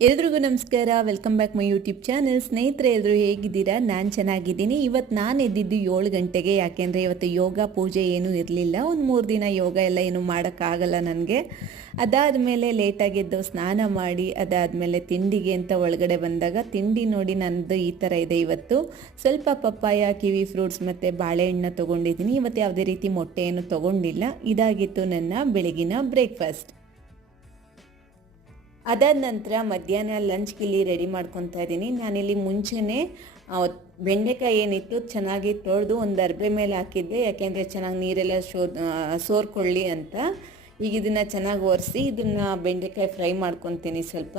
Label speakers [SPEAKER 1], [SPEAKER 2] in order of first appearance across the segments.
[SPEAKER 1] ಎಲ್ರಿಗೂ ನಮಸ್ಕಾರ. Welcome back my YouTube channel ಸ್ನೇಹಿತರೆ ಎಲ್ಲರೂ ಹೇಗಿದ್ದೀರಾ? ನಾನು ಚೆನ್ನಾಗಿದ್ದೀನಿ. ಇವತ್ತು ನಾನು ಎದ್ದಿದ್ದು ಏಳು ಗಂಟೆಗೆ. ಯಾಕೆಂದರೆ ಇವತ್ತು ಯೋಗ ಪೂಜೆ ಏನೂ ಇರಲಿಲ್ಲ. ಒಂದು ಮೂರು ದಿನ ಯೋಗ ಎಲ್ಲ ಏನು ಮಾಡೋಕ್ಕಾಗಲ್ಲ ನನಗೆ. ಅದಾದಮೇಲೆ ಲೇಟಾಗಿ ಎದ್ದು ಸ್ನಾನ ಮಾಡಿ, ಅದಾದಮೇಲೆ ತಿಂಡಿಗೆ ಅಂತ ಒಳಗಡೆ ಬಂದಾಗ ತಿಂಡಿ ನೋಡಿ ನನ್ನದು ಈ ಥರ ಇದೆ ಇವತ್ತು. ಸ್ವಲ್ಪ ಪಪ್ಪಾಯ, ಕಿವಿ ಫ್ರೂಟ್ಸ್ ಮತ್ತು ಬಾಳೆಹಣ್ಣು ತೊಗೊಂಡಿದ್ದೀನಿ. ಇವತ್ತು ಯಾವುದೇ ರೀತಿ ಮೊಟ್ಟೆ ಏನು ತೊಗೊಂಡಿಲ್ಲ. ಇದಾಗಿತ್ತು ನನ್ನ ಬೆಳಗಿನ ಬ್ರೇಕ್ಫಾಸ್ಟ್ ಅದಾದ ನಂತರ ಮಧ್ಯಾಹ್ನ ಲಂಚ್ ಇಲ್ಲಿ ರೆಡಿ ಮಾಡ್ಕೊತಾ ಇದ್ದೀನಿ. ನಾನಿಲ್ಲಿ ಮುಂಚೆನೇ ಬೆಂಡೆಕಾಯಿ ಏನಿತ್ತು ಚೆನ್ನಾಗಿ ತೊಳೆದು ಒಂದು ಅರ್ಬೆ ಮೇಲೆ ಹಾಕಿದ್ದೆ. ಯಾಕೆಂದರೆ ಚೆನ್ನಾಗಿ ನೀರೆಲ್ಲ ಶೋ ಸೋರ್ಕೊಳ್ಳಿ ಅಂತ. ಈಗ ಇದನ್ನು ಚೆನ್ನಾಗಿ ಒರೆಸಿ ಇದನ್ನು ಬೆಂಡೆಕಾಯಿ ಫ್ರೈ ಮಾಡ್ಕೊತೀನಿ ಸ್ವಲ್ಪ.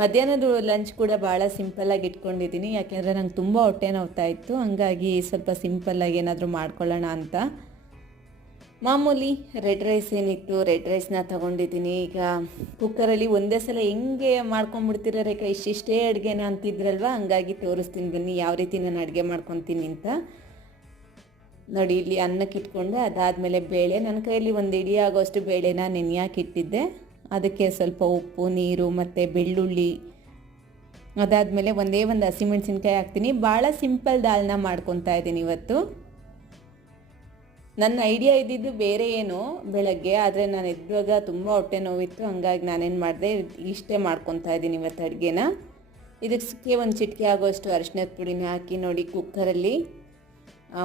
[SPEAKER 1] ಮಧ್ಯಾಹ್ನದ ಲಂಚ್ ಕೂಡ ಭಾಳ ಸಿಂಪಲ್ಲಾಗಿ ಇಟ್ಕೊಂಡಿದ್ದೀನಿ. ಯಾಕೆಂದರೆ ನಂಗೆ ತುಂಬ ಹೊಟ್ಟೆ ನೋವ್ತಾ ಇತ್ತು. ಹಂಗಾಗಿ ಸ್ವಲ್ಪ ಸಿಂಪಲ್ಲಾಗಿ ಏನಾದರೂ ಮಾಡ್ಕೊಳ್ಳೋಣ ಅಂತ. ಮಾಮೂಲಿ ರೆಡ್ ರೈಸ್ ಏನಿತ್ತು? ರೆಡ್ ರೈಸ್ನ ತಗೊಂಡಿದ್ದೀನಿ. ಈಗ ಕುಕ್ಕರಲ್ಲಿ ಒಂದೇ ಸಲ ಹೆಂಗೆ ಮಾಡ್ಕೊಂಬಿಡ್ತೀರ ರೇಖಾ ಇಷ್ಟಿಷ್ಟೇ ಅಡುಗೆನ ಅಂತಿದ್ರಲ್ವ? ಹಂಗಾಗಿ ತೋರಿಸ್ತೀನಿ ಬನ್ನಿ, ಯಾವ ರೀತಿ ನಾನು ಅಡುಗೆ ಮಾಡ್ಕೊತೀನಿ ಅಂತ. ನೋಡಿ, ಇಲ್ಲಿ ಅನ್ನಕ್ಕೆ ಇಟ್ಕೊಂಡೆ ಅದಾದಮೇಲೆ ಬೇಳೆ. ನನ್ನ ಕೈಯಲ್ಲಿ ಒಂದು ಇಡೀ ಆಗೋಷ್ಟು ಬೇಳೆನ ನೆನೆಯಾಕಿಟ್ಟಿದ್ದೆ ಅದಕ್ಕೆ ಸ್ವಲ್ಪ ಉಪ್ಪು, ನೀರು ಮತ್ತು ಬೆಳ್ಳುಳ್ಳಿ. ಅದಾದಮೇಲೆ ಒಂದೇ ಒಂದು ಹಸಿಮೆಣಸಿನ್ಕಾಯಿ ಹಾಕ್ತೀನಿ. ಭಾಳ ಸಿಂಪಲ್ ದಾಲ್ನ ಮಾಡ್ಕೊತಾ ಇದ್ದೀನಿ ಇವತ್ತು. ನನ್ನ ಐಡಿಯಾ ಇದ್ದಿದ್ದು ಬೇರೆ ಏನು ಬೆಳಗ್ಗೆ, ಆದರೆ ನಾನು ಎದ್ದಾಗ ತುಂಬ ಹೊಟ್ಟೆ ನೋವಿತ್ತು. ಹಂಗಾಗಿ ನಾನೇನು ಮಾಡಿದೆ, ಇಷ್ಟೇ ಮಾಡ್ಕೊತಾ ಇದ್ದೀನಿ ಇವತ್ತು ಅಡುಗೆನ. ಇದಕ್ಕೆ ಒಂದು ಚಿಟಿಕೆ ಆಗೋಷ್ಟು ಅರಿಶಿನದ ಪುಡಿನ ಹಾಕಿ ನೋಡಿ ಕುಕ್ಕರಲ್ಲಿ.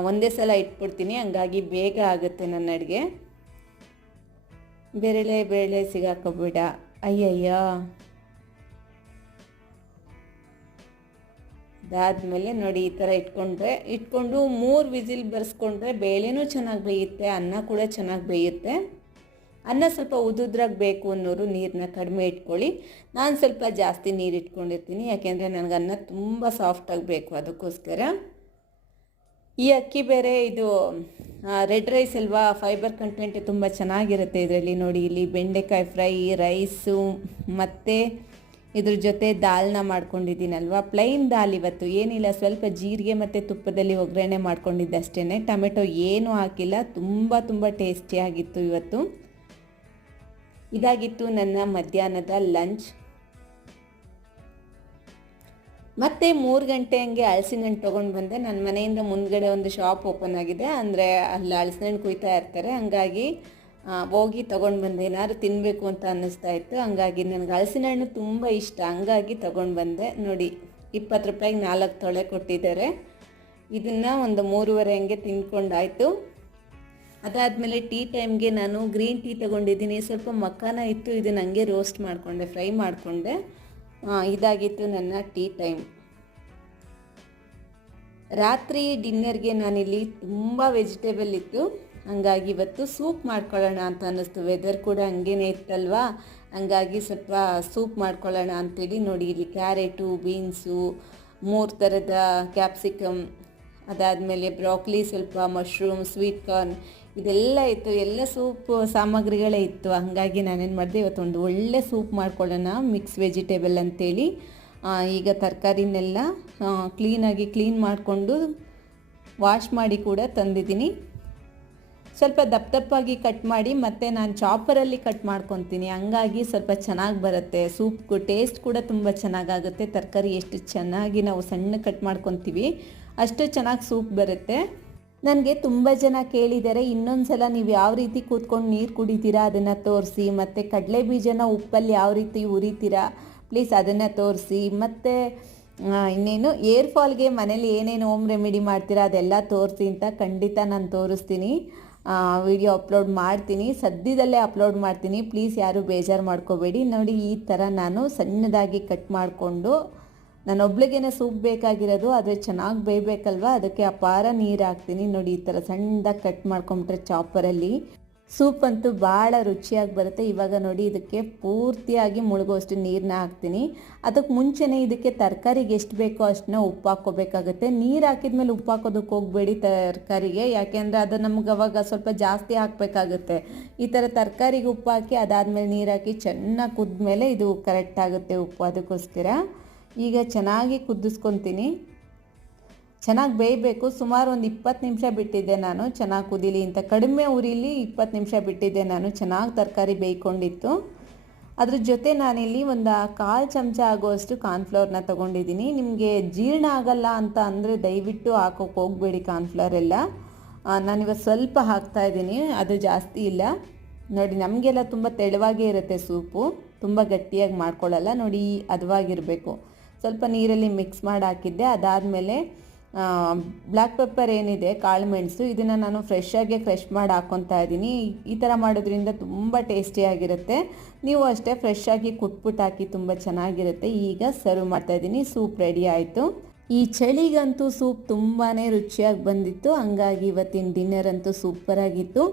[SPEAKER 1] ಒಂದೇ ಸಲ ಇಟ್ಬಿಡ್ತೀನಿ, ಹಂಗಾಗಿ ಬೇಗ ಆಗುತ್ತೆ ನನ್ನ ಅಡುಗೆ. ಬೇರೆಲೆ ಬೇಳೆ ಸಿಗಾಕೋಬೇಡ. ಅಯ್ಯಯ್ಯ. ಅದಾದಮೇಲೆ ನೋಡಿ ಈ ಥರ ಇಟ್ಕೊಂಡ್ರೆ, ಇಟ್ಕೊಂಡು ಮೂರು ವಿಸಿಲ್ ಬರ್ಸ್ಕೊಂಡ್ರೆ ಬೇಳೆನೂ ಚೆನ್ನಾಗಿ ಬೇಯುತ್ತೆ, ಅನ್ನ ಕೂಡ ಚೆನ್ನಾಗಿ ಬೇಯುತ್ತೆ. ಅನ್ನ ಸ್ವಲ್ಪ ಉದುದ್ರಾಗ ಬೇಕು ಅನ್ನೋರು ನೀರನ್ನ ಕಡಿಮೆ ಇಟ್ಕೊಳ್ಳಿ. ನಾನು ಸ್ವಲ್ಪ ಜಾಸ್ತಿ ನೀರು ಇಟ್ಕೊಂಡಿರ್ತೀನಿ, ಯಾಕೆಂದರೆ ನನಗೆ ಅನ್ನ ತುಂಬ ಸಾಫ್ಟಾಗಿ ಬೇಕು ಅದಕ್ಕೋಸ್ಕರ. ಈ ಅಕ್ಕಿ ಬೇರೆ ಇದು ರೆಡ್ ರೈಸ್ ಅಲ್ವಾ, ಫೈಬರ್ ಕಂಟೆಂಟ್ ತುಂಬ ಚೆನ್ನಾಗಿರುತ್ತೆ ಇದರಲ್ಲಿ ನೋಡಿ, ಇಲ್ಲಿ ಬೆಂಡೆಕಾಯಿ ಫ್ರೈ, ರೈಸು, ಮತ್ತು ಇದ್ರ ಜೊತೆ ದಾಲ್ನ ಮಾಡ್ಕೊಂಡಿದ್ದೀನಲ್ವ? ಪ್ಲೈನ್ ದಾಲ್ ಇವತ್ತು. ಏನಿಲ್ಲ, ಸ್ವಲ್ಪ ಜೀರಿಗೆ ಮತ್ತು ತುಪ್ಪದಲ್ಲಿ ಒಗ್ಗರಣೆ ಮಾಡ್ಕೊಂಡಿದ್ದೆ ಅಷ್ಟೇ ಟೊಮೆಟೊ ಏನೂ ಹಾಕಿಲ್ಲ, ತುಂಬ ತುಂಬ ಟೇಸ್ಟಿಯಾಗಿತ್ತು ಇವತ್ತು. ಇದಾಗಿತ್ತು ನನ್ನ ಮಧ್ಯಾಹ್ನದ ಲಂಚ್ ಮತ್ತೆ ಮೂರು ಗಂಟೆ ಹಂಗೆ ಹಲಸಿನ ಹಣ್ಣು ತೊಗೊಂಡು ಬಂದೆ. ನನ್ನ ಮನೆಯಿಂದ ಮುಂದ್ಗಡೆ ಒಂದು ಶಾಪ್ ಓಪನ್ ಆಗಿದೆ. ಅಂದರೆ ಅಲ್ಲಿ ಹಣ್ಣು ಕುಯ್ತಾ ಇರ್ತಾರೆ. ಹಂಗಾಗಿ ಹೋಗಿ ತೊಗೊಂಡು ಬಂದೆ ಏನಾದ್ರು ತಿನ್ನಬೇಕು ಅಂತ ಅನ್ನಿಸ್ತಾ ಇತ್ತು. ಹಂಗಾಗಿ ನನಗೆ ಹಲಸಿನ ಹಣ್ಣು ತುಂಬ ಇಷ್ಟ. ಹಂಗಾಗಿ ತೊಗೊಂಡು ಬಂದೆ. ನೋಡಿ, ಇಪ್ಪತ್ತು ರೂಪಾಯಿಗೆ ನಾಲ್ಕು ತೊಳೆ ಕೊಟ್ಟಿದ್ದಾರೆ. ಇದನ್ನು ಒಂದು ಮೂರುವರೆ ಹಂಗೆ ತಿನ್ಕೊಂಡಾಯಿತು. ಅದಾದಮೇಲೆ ಟೀ ಟೈಮ್ಗೆ ನಾನು ಗ್ರೀನ್ ಟೀ ತೊಗೊಂಡಿದ್ದೀನಿ. ಸ್ವಲ್ಪ ಮಕ್ಕಾನ ಇತ್ತು. ಇದನ್ನ ಹಂಗೆ ರೋಸ್ಟ್ ಮಾಡಿಕೊಂಡೆ, ಫ್ರೈ ಮಾಡಿಕೊಂಡೆ. ಇದಾಗಿತ್ತು ನನ್ನ ಟೀ ಟೈಮ್. ರಾತ್ರಿ ಡಿನ್ನರ್ಗೆ ನಾನಿಲ್ಲಿ ತುಂಬ ವೆಜಿಟೇಬಲ್ ಇತ್ತು. ಹಂಗಾಗಿ ಇವತ್ತು ಸೂಪ್ ಮಾಡ್ಕೊಳ್ಳೋಣ ಅಂತ ಅನ್ನಿಸ್ತು. ವೆದರ್ ಕೂಡ ಹಂಗೇನೆ ಇತ್ತಲ್ವಾ? ಹಂಗಾಗಿ ಸ್ವಲ್ಪ ಸೂಪ್ ಮಾಡ್ಕೊಳ್ಳೋಣ ಅಂಥೇಳಿ ನೋಡಿ, ಇಲ್ಲಿ ಕ್ಯಾರೆಟು, ಬೀನ್ಸು, ಮೂರು ಥರದ ಕ್ಯಾಪ್ಸಿಕಮ್, ಅದಾದಮೇಲೆ ಬ್ರಾಕ್ಲಿ ಸ್ವಲ್ಪ ಮಶ್ರೂಮ್, ಸ್ವೀಟ್ ಕಾರ್ನ್ ಇದೆಲ್ಲ ಇತ್ತು. ಎಲ್ಲ ಸೂಪ್ ಸಾಮಗ್ರಿಗಳೇ ಇತ್ತು. ಹಾಗಾಗಿ ನಾನೇನು ಮಾಡಿದೆ, ಇವತ್ತೊಂದು ಒಳ್ಳೆ ಸೂಪ್ ಮಾಡ್ಕೊಳ್ಳೋಣ, ಮಿಕ್ಸ್ ವೆಜಿಟೇಬಲ್ ಅಂತೇಳಿ. ಈಗ ತರಕಾರಿನೆಲ್ಲ ಕ್ಲೀನಾಗಿ ಕ್ಲೀನ್ ಮಾಡಿಕೊಂಡು ವಾಶ್ ಮಾಡಿ ಕೂಡ ತಂದಿದ್ದೀನಿ. ಸ್ವಲ್ಪ ದಪ್ಪ ದಪ್ಪಾಗಿ ಕಟ್ ಮಾಡಿ ಮತ್ತೆ ನಾನು ಚಾಪರಲ್ಲಿ ಕಟ್ ಮಾಡ್ಕೊತೀನಿ. ಹಂಗಾಗಿ ಸ್ವಲ್ಪ ಚೆನ್ನಾಗಿ ಬರುತ್ತೆ. ಸೂಪ್ ಟೇಸ್ಟ್ ಕೂಡ ತುಂಬ ಚೆನ್ನಾಗಾಗುತ್ತೆ. ತರಕಾರಿ ಎಷ್ಟು ಚೆನ್ನಾಗಿ ನಾವು ಸಣ್ಣ ಕಟ್ ಮಾಡ್ಕೊತೀವಿ. ಅಷ್ಟು ಚೆನ್ನಾಗಿ ಸೂಪ್ ಬರುತ್ತೆ. ನನಗೆ ತುಂಬ ಜನ ಕೇಳಿದ್ದಾರೆ ಇನ್ನೊಂದು ಸಲ ನೀವು ಯಾವ ರೀತಿ ಕೂತ್ಕೊಂಡು ನೀರು ಕುಡಿತೀರಾ ಅದನ್ನು ತೋರಿಸಿ, ಮತ್ತು ಕಡಲೆ ಬೀಜನ ಉಪ್ಪಲ್ಲಿ ಯಾವ ರೀತಿ ಉರಿತೀರಾ ಪ್ಲೀಸ್ ಅದನ್ನು ತೋರಿಸಿ, ಮತ್ತು ಇನ್ನೇನು ಏರ್ ಫಾಲ್ಗೆ ಮನೇಲಿ ಏನೇನು ಹೋಮ್ ರೆಮಿಡಿ ಮಾಡ್ತೀರಾ ಅದೆಲ್ಲ ತೋರಿಸಿ ಅಂತ ಖಂಡಿತ ನಾನು ತೋರಿಸ್ತೀನಿ. ವಿಡಿಯೋ ಅಪ್ಲೋಡ್ ಮಾಡ್ತೀನಿ. ಸದ್ಯದಲ್ಲೇ ಅಪ್ಲೋಡ್ ಮಾಡ್ತೀನಿ. ಪ್ಲೀಸ್ ಯಾರು ಬೇಜಾರು ಮಾಡ್ಕೋಬೇಡಿ. ನೋಡಿ, ಈ ಥರ ನಾನು ಸಣ್ಣದಾಗಿ ಕಟ್ ಮಾಡಿಕೊಂಡು, ನಾನೊಬ್ಳಿಗೇನೆ ಸೂಪ್ ಬೇಕಾಗಿರೋದು, ಆದರೆ ಚೆನ್ನಾಗಿ ಬೇಯಬೇಕಲ್ವ? ಅದಕ್ಕೆ ಅಪಾರ ನೀರು ಹಾಕ್ತೀನಿ ನೋಡಿ, ಈ ಥರ ಸಣ್ಣದಾಗಿ ಕಟ್ ಮಾಡ್ಕೊಂಬಿಟ್ರೆ ಚಾಪರಲ್ಲಿ ಸೂಪ್ ಅಂತೂ ಭಾಳ ರುಚಿಯಾಗಿ ಬರುತ್ತೆ. ಇವಾಗ ನೋಡಿ, ಇದಕ್ಕೆ ಪೂರ್ತಿಯಾಗಿ ಮುಳುಗೋಷ್ಟು ನೀರನ್ನ ಹಾಕ್ತೀನಿ. ಅದಕ್ಕೆ ಮುಂಚೆನೇ ಇದಕ್ಕೆ ತರಕಾರಿಗೆ ಎಷ್ಟು ಬೇಕೋ ಅಷ್ಟನ್ನ ಉಪ್ಪು ಹಾಕ್ಕೋಬೇಕಾಗುತ್ತೆ. ನೀರು ಹಾಕಿದ್ಮೇಲೆ ಉಪ್ಪು ಹಾಕೋದಕ್ಕೆ ಹೋಗಬೇಡಿ ತರಕಾರಿಗೆ. ಯಾಕೆಂದರೆ ಅದು ನಮ್ಗೆ ಅವಾಗ ಸ್ವಲ್ಪ ಜಾಸ್ತಿ ಹಾಕಬೇಕಾಗುತ್ತೆ. ಈ ಥರ ತರಕಾರಿಗೆ ಉಪ್ಪು ಹಾಕಿ ಅದಾದಮೇಲೆ ನೀರು ಹಾಕಿ ಚೆನ್ನಾಗಿ ಕುದ್ಮೇಲೆ ಇದು ಕರೆಕ್ಟ್ ಆಗುತ್ತೆ ಉಪ್ಪು. ಅದಕ್ಕೋಸ್ಕರ ಈಗ ಚೆನ್ನಾಗಿ ಕುದಿಸ್ಕೊತೀನಿ. ಚೆನ್ನಾಗಿ ಬೇಯಬೇಕು. ಸುಮಾರು ಒಂದು ಇಪ್ಪತ್ತು ನಿಮಿಷ ಬಿಟ್ಟಿದ್ದೆ ನಾನು. ಚೆನ್ನಾಗಿ ಕುದೀಲಿ ಅಂತ. ಕಡಿಮೆ ಉರಿಲಿ ಇಪ್ಪತ್ತು ನಿಮಿಷ ಬಿಟ್ಟಿದ್ದೆ ನಾನು. ಚೆನ್ನಾಗಿ ತರಕಾರಿ ಬೇಯ್ಕೊಂಡಿತ್ತು. ಅದ್ರ ಜೊತೆ ನಾನಿಲ್ಲಿ ಒಂದು ಕಾಲು ಚಮಚ ಆಗುವಷ್ಟು ಕಾರ್ನ್ಫ್ಲವರ್ನ ತೊಗೊಂಡಿದ್ದೀನಿ. ನಿಮಗೆ ಜೀರ್ಣ ಆಗಲ್ಲ ಅಂತ ಅಂದರೆ ದಯವಿಟ್ಟು ಹಾಕೋಕೆ ಹೋಗಬೇಡಿ ಕಾರ್ನ್ಫ್ಲವರ್ ಎಲ್ಲ. ನಾನಿವಾಗ ಸ್ವಲ್ಪ ಹಾಕ್ತಾ ಇದ್ದೀನಿ. ಅದು ಜಾಸ್ತಿ ಇಲ್ಲ. ನೋಡಿ, ನಮಗೆಲ್ಲ ತುಂಬ ತೆಳುವಾಗೇ ಇರುತ್ತೆ ಸೂಪು. ತುಂಬ ಗಟ್ಟಿಯಾಗಿ ಮಾಡ್ಕೊಳ್ಳಲ್ಲ ನೋಡಿ, ಅದವಾಗಿರಬೇಕು. ಸ್ವಲ್ಪ ನೀರಲ್ಲಿ ಮಿಕ್ಸ್ ಮಾಡಿ ಹಾಕಿದ್ದೆ. ಅದಾದಮೇಲೆ ಬ್ಲ್ಯಾಕ್ ಪೆಪ್ಪರ್ ಏನಿದೆ, ಕಾಳು ಮೆಣಸು, ಇದನ್ನು ನಾನು ಫ್ರೆಶ್ ಆಗಿ ಮಾಡಿ ಹಾಕ್ಕೊತಾ ಇದ್ದೀನಿ. ಈ ಥರ ಮಾಡೋದ್ರಿಂದ ತುಂಬ ಟೇಸ್ಟಿಯಾಗಿರುತ್ತೆ ನೀವು ಅಷ್ಟೇ ಫ್ರೆಶ್ ಕುಟ್ಬಿಟ್ಟು ಹಾಕಿ ತುಂಬ ಚೆನ್ನಾಗಿರುತ್ತೆ. ಈಗ ಸರ್ವ್ ಮಾಡ್ತಾ ಇದ್ದೀನಿ. ಸೂಪ್ ರೆಡಿ ಆಯಿತು. ಈ ಚಳಿಗಂತೂ ಸೂಪ್ ತುಂಬಾ ರುಚಿಯಾಗಿ ಬಂದಿತ್ತು, ಹಂಗಾಗಿ ಇವತ್ತಿನ ಡಿನ್ನರ್ ಅಂತೂ ಸೂಪರಾಗಿತ್ತು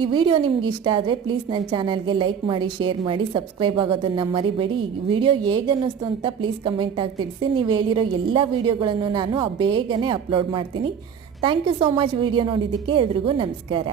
[SPEAKER 1] ಈ ವಿಡಿಯೋ ನಿಮ್ಗೆ ಇಷ್ಟ ಆದರೆ ಪ್ಲೀಸ್ ನನ್ನ ಚಾನಲ್ಗೆ ಲೈಕ್ ಮಾಡಿ ಶೇರ್ ಮಾಡಿ ಸಬ್ಸ್ಕ್ರೈಬ್ ಆಗೋದನ್ನು ಮರಿಬೇಡಿ. ಈ ವಿಡಿಯೋ ಹೇಗೆ ಅನ್ನಿಸ್ತು ಅಂತ ಪ್ಲೀಸ್ ಕಮೆಂಟ್ ಆಗಿ ತಿಳಿಸಿ. ನೀವು ಹೇಳಿರೋ ಎಲ್ಲ ವಿಡಿಯೋಗಳನ್ನು ನಾನು ಬೇಗನೆ ಅಪ್ಲೋಡ್ ಮಾಡ್ತೀನಿ. Thank you so much video ನೋಡಿದ್ದಕ್ಕೆ ಎಲ್ರಿಗೂ ನಮಸ್ಕಾರ.